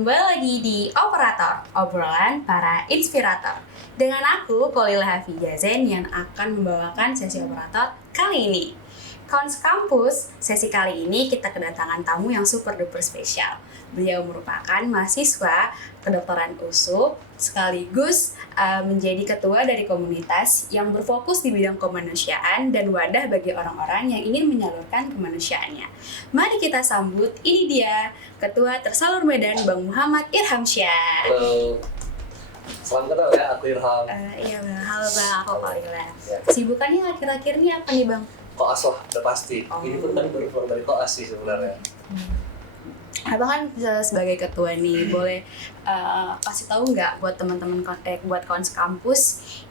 kembali lagi di Operator, obrolan para inspirator. Dengan aku, Kolila Hafijah Zen, yang akan membawakan sesi operator kali ini. Kons Kampus, sesi kali ini kita kedatangan tamu yang super duper spesial. Beliau merupakan mahasiswa kedokteran USU, sekaligus menjadi ketua dari komunitas yang berfokus di bidang kemanusiaan dan wadah bagi orang-orang yang ingin menyalurkan kemanusiaannya. Mari kita sambut, ini dia, Ketua Tersalur Medan, Bang Muhammad Irhamsyah. Halo, salam kenal ya, aku Irham. Iya Bang, halo Bang, aku Kolila. Ya. Kesibukannya akhir-akhir ini apa nih Bang? Koas lah, udah pasti. Ini pun kan baru keluar dari koas sih sebenarnya. Abang kan sebagai ketua nih, boleh kasih tahu nggak buat teman-teman buat Kons Kampus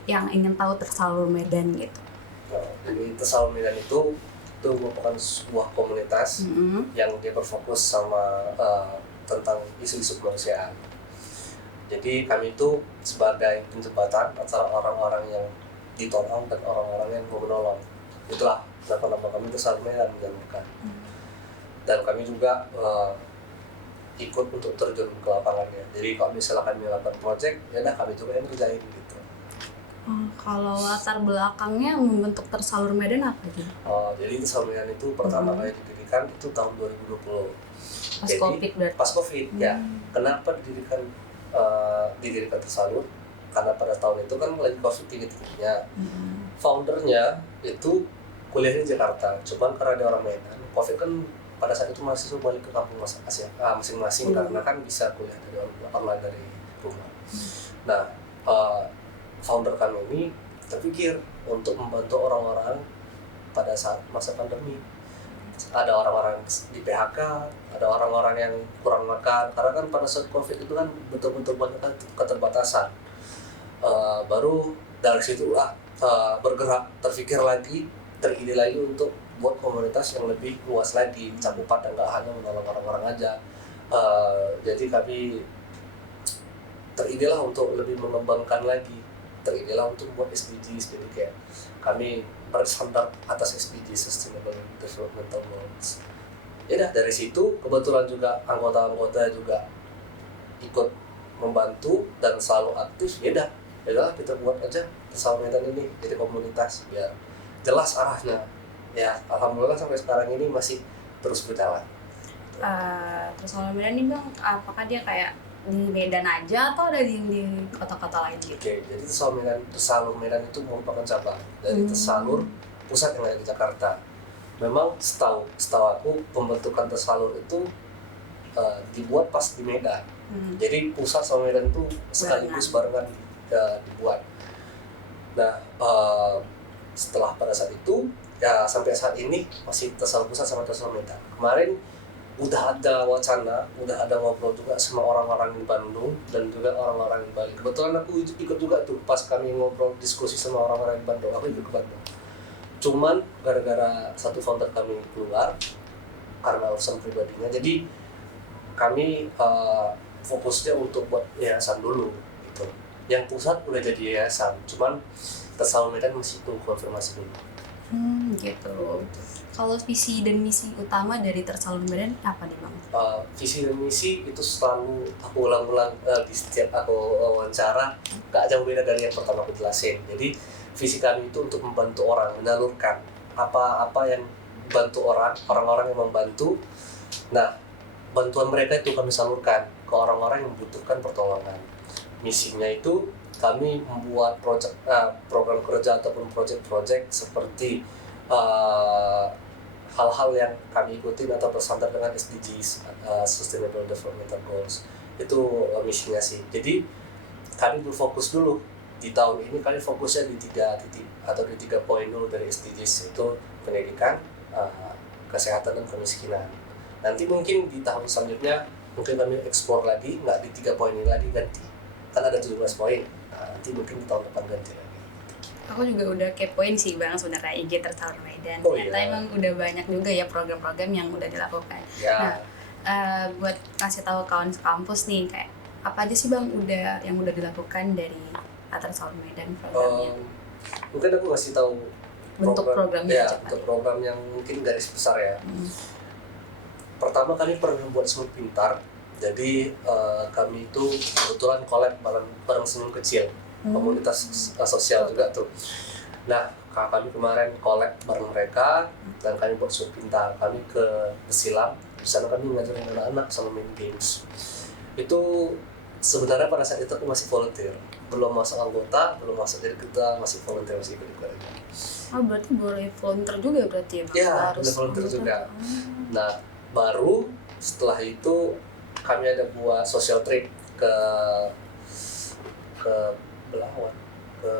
yang ingin tahu Tersalur Medan gitu? Nah, jadi Tersalur Medan itu merupakan sebuah komunitas yang dia berfokus sama tentang isu-isu kemanusiaan. Jadi kami itu sebagai penjembatan antara orang-orang yang ditolong dan orang-orang yang mau menolong. Itulah kenapa nama kami Tersalur Medan menjalankan. Dan kami juga ikut untuk terjun ke lapangannya. Jadi kalau misalnya kami melakukan project, ya udah kami juga yang kerjain gitu. Kalau latar belakangnya membentuk Tersalur Medan apa gitu? Jadi Tersalur Medan itu pertama kali didirikan itu tahun 2020. Pas Covid berarti? Pas Covid, ya. Kenapa didirikan Tersalur? Karena pada tahun itu kan lagi Covid tinggi-tingginya. Foundernya itu kuliah di Jakarta, cuman karena dia orang Medan, Covid kan pada saat itu mahasiswa balik ke kampung masing-masing karena kan bisa kuliah dari online dari rumah. Nah, founder kami ini terpikir untuk membantu orang-orang pada saat masa pandemi. Ada orang-orang di PHK, ada orang-orang yang kurang makan, karena kan pada saat Covid itu kan betul-betul banyak keterbatasan. Baru dari situ bergerak, terpikir lagi, teride lagi untuk buat komunitas yang lebih luas lagi, cakupan dan nggak hanya menolong orang-orang aja. Jadi kami teridelah untuk lebih mengembangkan lagi, teridelah untuk buat SDGs. Jadi kayak kami bersandar atas SDG, Sustainable Development Goals. Ya dah, dari situ kebetulan juga anggota-anggota juga ikut membantu dan selalu aktif. Ya dah kita buat aja Tersalur Medan ini jadi komunitas biar jelas arahnya. Ya, alhamdulillah sampai sekarang ini masih terus berjalan. Tersalur Medan ini Bang, apakah dia kayak di Medan aja atau ada di kota-kota lain gitu? Oke, jadi Tersalur Medan itu merupakan cabang dari Tersalur pusat yang ada di Jakarta. Memang setahu aku pembentukan Tersalur itu dibuat pas di Medan. Jadi pusat sama Medan itu sekaligus barengan dibuat. Nah, setelah pada saat itu ya sampai saat ini masih Tersalur Pusat sama Tersalur Medan. Kemarin udah ada wacana, udah ada ngobrol juga sama orang-orang di Bandung dan juga orang-orang di Bali. Kebetulan aku ikut juga tuh pas kami ngobrol diskusi sama orang-orang di Bandung, aku ikut ke Bandung. Cuman gara-gara satu founder kami keluar karena urusan pribadinya, jadi kami fokusnya untuk buat yayasan dulu gitu. Yang pusat udah jadi yayasan, cuman Tersalur Medan masih tunggu konfirmasi dulu. Gitu. Kalau visi dan misi utama dari Tersalur Medan apa nih Bang? Visi dan misi itu selalu aku ulang-ulang di setiap aku wawancara, gak jauh beda dari yang pertama aku jelasin. Jadi visi kami itu untuk membantu orang, menyalurkan apa-apa yang bantu orang-orang yang membantu. Nah, bantuan mereka itu kami salurkan ke orang-orang yang membutuhkan pertolongan. Misinya itu kami membuat program kerja ataupun proyek-proyek seperti hal-hal yang kami ikutin atau bersandar dengan SDGs, Sustainable Development Goals. Itu misinya sih. Jadi kami berfokus dulu di tahun ini, kami fokusnya di 3 titik atau di 3 poin dulu dari SDGs, itu pendidikan, kesehatan dan kemiskinan. Nanti mungkin di tahun selanjutnya mungkin kami eksplor lagi, nggak di 3 poin ini lagi, ganti. Kan ada 17 poin. Nanti mungkin di tahun depan ganti lagi. Aku juga udah kepoin sih Bang sebenarnya IG Tersalur Medan. Ternyata emang udah banyak juga ya program-program yang udah dilakukan. Ya. Nah, buat kasih tahu kawan kampus nih, kayak apa aja sih Bang yang udah dilakukan dari Tersalur Medan programnya? Mungkin aku ngasih tahu bentuk programnya ya, aja, untuk program yang mungkin garis besar ya. Pertama kali pernah buat Smart Pintar. Jadi kami itu kebetulan collab bareng Senyum Kecil, komunitas sosial juga tuh. Nah, kami kemarin collab bareng mereka dan kami buat sup pintar. Kami ke Silam, di sana kami ngajarin anak-anak sama main games. Itu sebenarnya pada saat itu aku masih volunteer, belum masuk anggota, belum masuk, jadi kita masih volunteer, masih ikut-ikut aja. Oh, berarti boleh volunteer juga berarti ya? Iya, boleh volunteer juga. Nah, baru setelah itu kami ada buat social trip ke Belawan, ke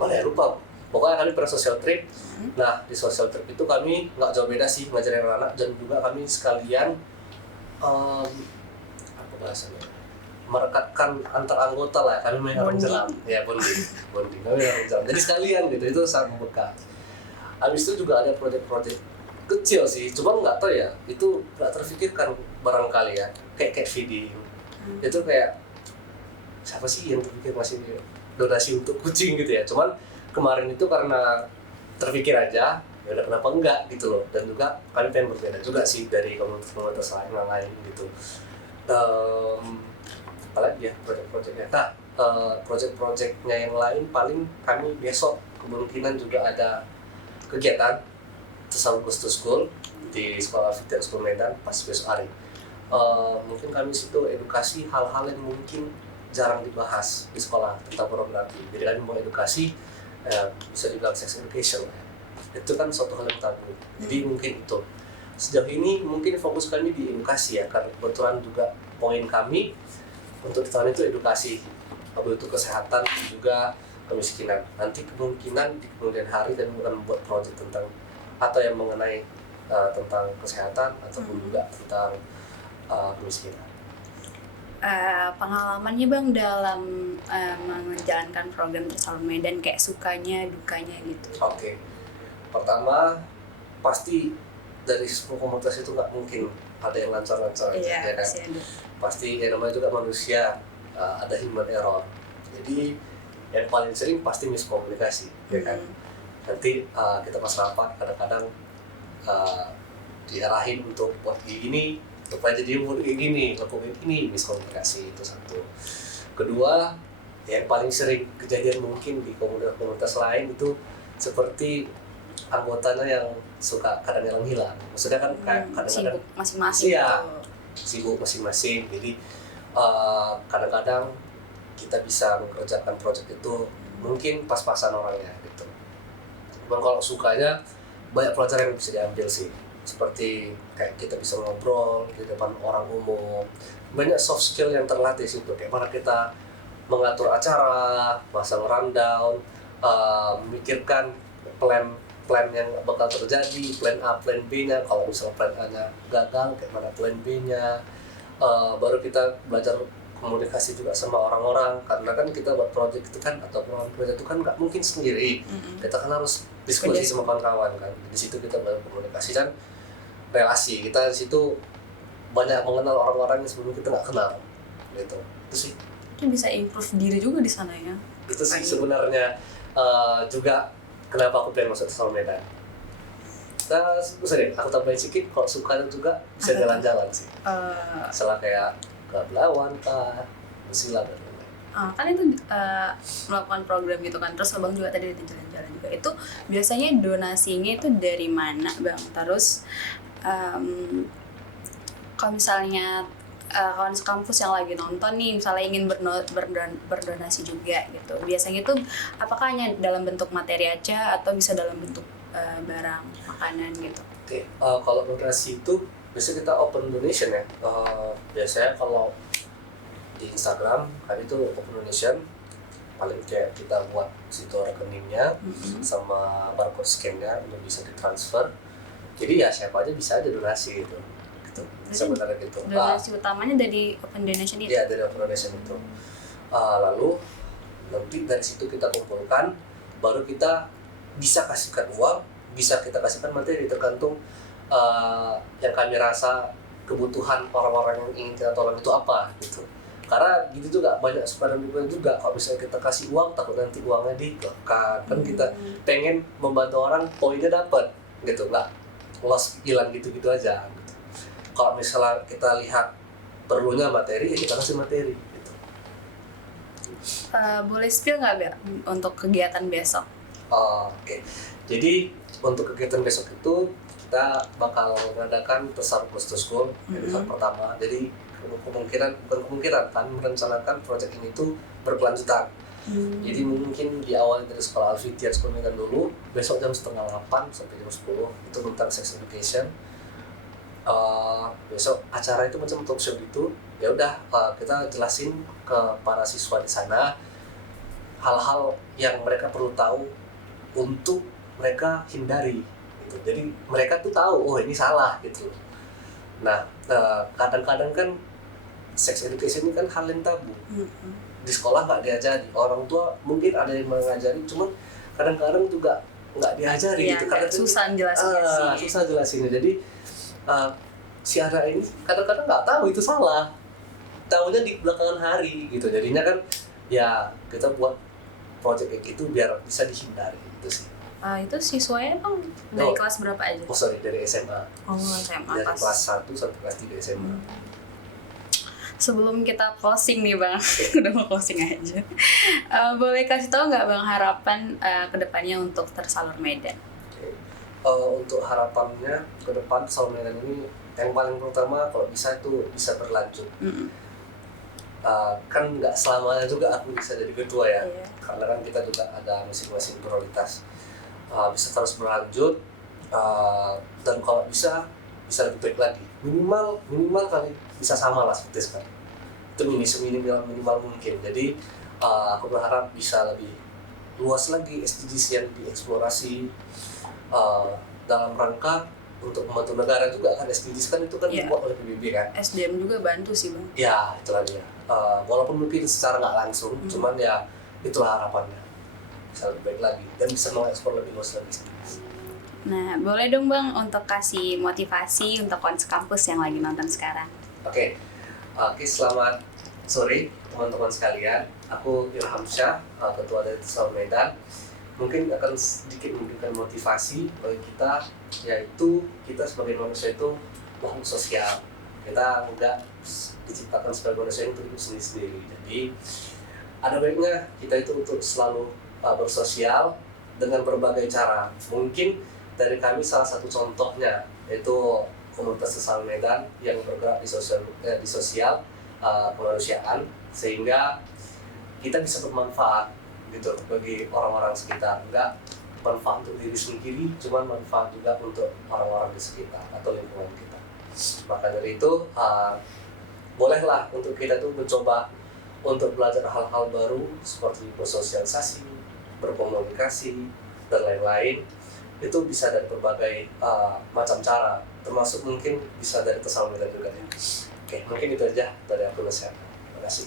mana ya, lupa. Pokoknya kami pernah social trip. Nah, di social trip itu kami nggak jauh beda sih ngajarin anak-anak, dan juga kami sekalian apa bahasanya, merekatkan antar anggota lah. Kami main orang jeram, ya bonding, kami main orang jeram. Jadi sekalian gitu, itu sangat membekas. Habis itu juga ada proyek-proyek kecil sih, cuma nggak tahu ya, itu nggak terfikirkan barangkali ya, kayak feeding. Itu kayak siapa sih yang terpikir masih donasi untuk kucing gitu ya. Cuman kemarin itu karena terpikir aja, ya udah kenapa enggak gitu loh. Dan juga kami pengen berbeda juga sih dari komunitas lain gitu. Apalagi ya proyek-proyeknya. Nah, proyek-proyeknya yang lain paling kami besok kemungkinan juga ada kegiatan Sesama Goes to School di Sekolah Fitian School Medan pas besok hari. Mungkin kami situ edukasi hal-hal yang mungkin jarang dibahas di sekolah tentang pornografi. Jadi kami mau edukasi, bisa dibilang sex education. Itu kan suatu hal yang tabu. Jadi mungkin itu. Sejauh ini mungkin fokus kami di edukasi ya, karena kebetulan juga poin kami untuk di tahun itu edukasi, untuk kesehatan juga kemiskinan. Nanti kemungkinan di kemudian hari dan akan membuat proyek tentang atau yang mengenai tentang kesehatan ataupun juga tentang kemiskinan. Pengalamannya Bang dalam menjalankan program Bersama Medan, kayak sukanya, dukanya gitu. Oke. Pertama, pasti dari semua komunitas itu nggak mungkin ada yang lancar-lancar aja, ya kan? Pasti yang namanya juga manusia, ada human error. Jadi yang paling sering pasti miskomunikasi, ya kan? Nanti kita pas rapat kadang-kadang diarahin untuk buat gini, supaya jadi buat gini, lakukan ini, miskomunikasi itu satu. Kedua, yang paling sering kejadian mungkin di komunitas lain itu seperti anggotanya yang suka kadang hilang. Maksudnya kan kadang-kadang sibuk masing-masing. Iya, sibuk masing-masing. Jadi kadang-kadang kita bisa mengerjakan proyek itu mungkin pas-pasan orangnya gitu. Cuman kalau sukanya banyak pelajaran yang bisa diambil sih, seperti kayak kita bisa ngobrol di depan orang umum, banyak soft skill yang terlatih situ, kayak mana kita mengatur acara, masang rundown, memikirkan plan yang bakal terjadi, plan A, plan B-nya, kalau misalnya plan A-nya gagal, kayak mana plan B-nya. Baru kita belajar komunikasi juga sama orang-orang, karena kan kita buat project itu kan, atau proyek itu kan nggak mungkin sendiri. Kita kan harus diskusi sama kawan-kawan kan. Di situ kita belajar komunikasi dan relasi. Kita di situ banyak mengenal orang-orang yang sebelumnya kita nggak kenal gitu. Itu sih. Itu bisa improve diri juga di sana ya. Itu sih sebenarnya juga kenapa aku pengen masuk Bersama Medan. Nah, aku tambahin sedikit, kalau suka juga bisa jalan-jalan sih. Salah kayak ke Belawan, Silam dan lain-lain. Kan itu melakukan program gitu kan, terus Abang juga tadi jalan-jalan juga. Itu biasanya donasinya itu dari mana Bang? Terus kalau misalnya kampus yang lagi nonton nih, misalnya ingin berdonasi juga gitu, biasanya itu apakah hanya dalam bentuk materi aja atau bisa dalam bentuk barang makanan gitu? Oke, kalau donasi itu biasanya kita open donation ya. Biasanya kalau di Instagram kami itu open donation, paling kayak kita buat situ rekeningnya sama barcode scan-nya untuk bisa ditransfer. Jadi ya siapa aja bisa aja donasi gitu. Sebenarnya gitu. Donasi utamanya dari open donation itu? Iya, dari open donation itu. Lalu nanti dari situ kita kumpulkan, baru kita bisa kasihkan uang, bisa kita kasihkan materi, tergantung yang kami rasa kebutuhan orang-orang yang ingin kita tolong itu apa gitu. Karena gitu juga banyak suka dan duka juga, kalau misalnya kita kasih uang takut nanti uangnya ditekan, kan kita pengen membantu orang poinnya dapat gitu, nggak loss hilang gitu-gitu aja gitu. kalau misalnya kita lihat perlunya materi, ya kita kasih materi gitu. Boleh spill nggak Bel untuk kegiatan besok? Oke. Jadi untuk kegiatan besok itu kita bakal mengadakan Tersaur Close to School episode pertama. Jadi bukan kemungkinan kami merencanakan proyek ini tuh berkelanjutan. Jadi mungkin diawali dari sekolah Al-Fitian Sekolah Medan dulu, besok jam 7:30 sampai jam 10 itu tentang sex education. Besok acara itu macam talk show gitu. Ya udah, kita jelasin ke para siswa di sana hal-hal yang mereka perlu tahu untuk mereka hindari gitu. Jadi mereka tuh tahu, oh ini salah gitu. Nah, kadang-kadang kan sex education ini kan hal yang tabu. Di sekolah nggak diajari, orang tua mungkin ada yang mengajari, cuman kadang-kadang juga nggak diajari gitu. Karena susah jelasinnya sih. Susah jelasinnya. Jadi si anak ini kadang-kadang nggak tahu itu salah, tahunya di belakangan hari gitu. Jadinya kan ya kita buat project kayak gitu biar bisa dihindari gitu sih. Itu siswanya emang dari kelas berapa aja? Dari SMA. SMA. Dari kelas 1 sampai kelas 3 SMA. Sebelum kita closing nih Bang, udah mau closing aja. Boleh kasih tahu nggak Bang harapan kedepannya untuk Tersalur Medan? Untuk harapannya ke depan Tersalur Medan ini yang paling pertama kalau bisa itu bisa berlanjut. Kan nggak selamanya juga aku bisa jadi ketua ya, karena kan kita juga ada masing-masing prioritas. Bisa terus berlanjut dan kalau bisa lebih baik lagi, minimal kali bisa sama lah seperti sekarang, itu minimal mungkin. Jadi aku berharap bisa lebih luas lagi SDGs yang dieksplorasi dalam rangka untuk membantu negara juga kan. SDGs kan itu kan dibuat oleh PBB kan, SDM juga bantu sih Bang. Ya itulah dia, walaupun mungkin secara nggak langsung, cuman ya itulah harapannya bisa lebih baik lagi dan bisa mengekspor lebih luas lagi. Nah, boleh dong Bang untuk kasih motivasi untuk Kons Kampus yang lagi nonton sekarang. Oke, selamat sore teman-teman sekalian. Aku Ilham Syah, Ketua dari Tersalur Medan. Mungkin akan sedikit memberikan motivasi bagi kita, yaitu kita sebagai manusia itu makhluk sosial. Kita enggak diciptakan sebagai manusia untuk hidup sendiri-sendiri. Jadi ada baiknya kita itu untuk selalu bersosial dengan berbagai cara. Mungkin dari kami salah satu contohnya yaitu komunitas Tersalur Medan yang bergerak di sosial kemanusiaan, sehingga kita bisa bermanfaat gitu bagi orang-orang sekitar. Enggak manfaat untuk diri sendiri, cuma manfaat juga untuk orang-orang di sekitar atau lingkungan kita. Maka dari itu bolehlah untuk kita tuh mencoba untuk belajar hal-hal baru seperti bersosialisasi, berkomunikasi, dan lain-lain. Itu bisa dari berbagai macam cara, termasuk mungkin bisa dari Tersalur Medan juga ya. Oke, mungkin itu aja dari aku, Nasihat. Terima kasih.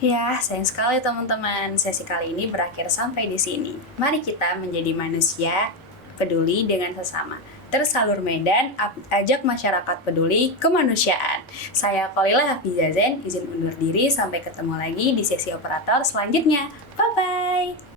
Ya, sayang sekali teman-teman. Sesi kali ini berakhir sampai di sini. Mari kita menjadi manusia peduli dengan sesama. Tersalur Medan, ajak masyarakat peduli kemanusiaan. Saya Khalila Hafizah Zen, izin undur diri. Sampai ketemu lagi di sesi operator selanjutnya. Bye-bye!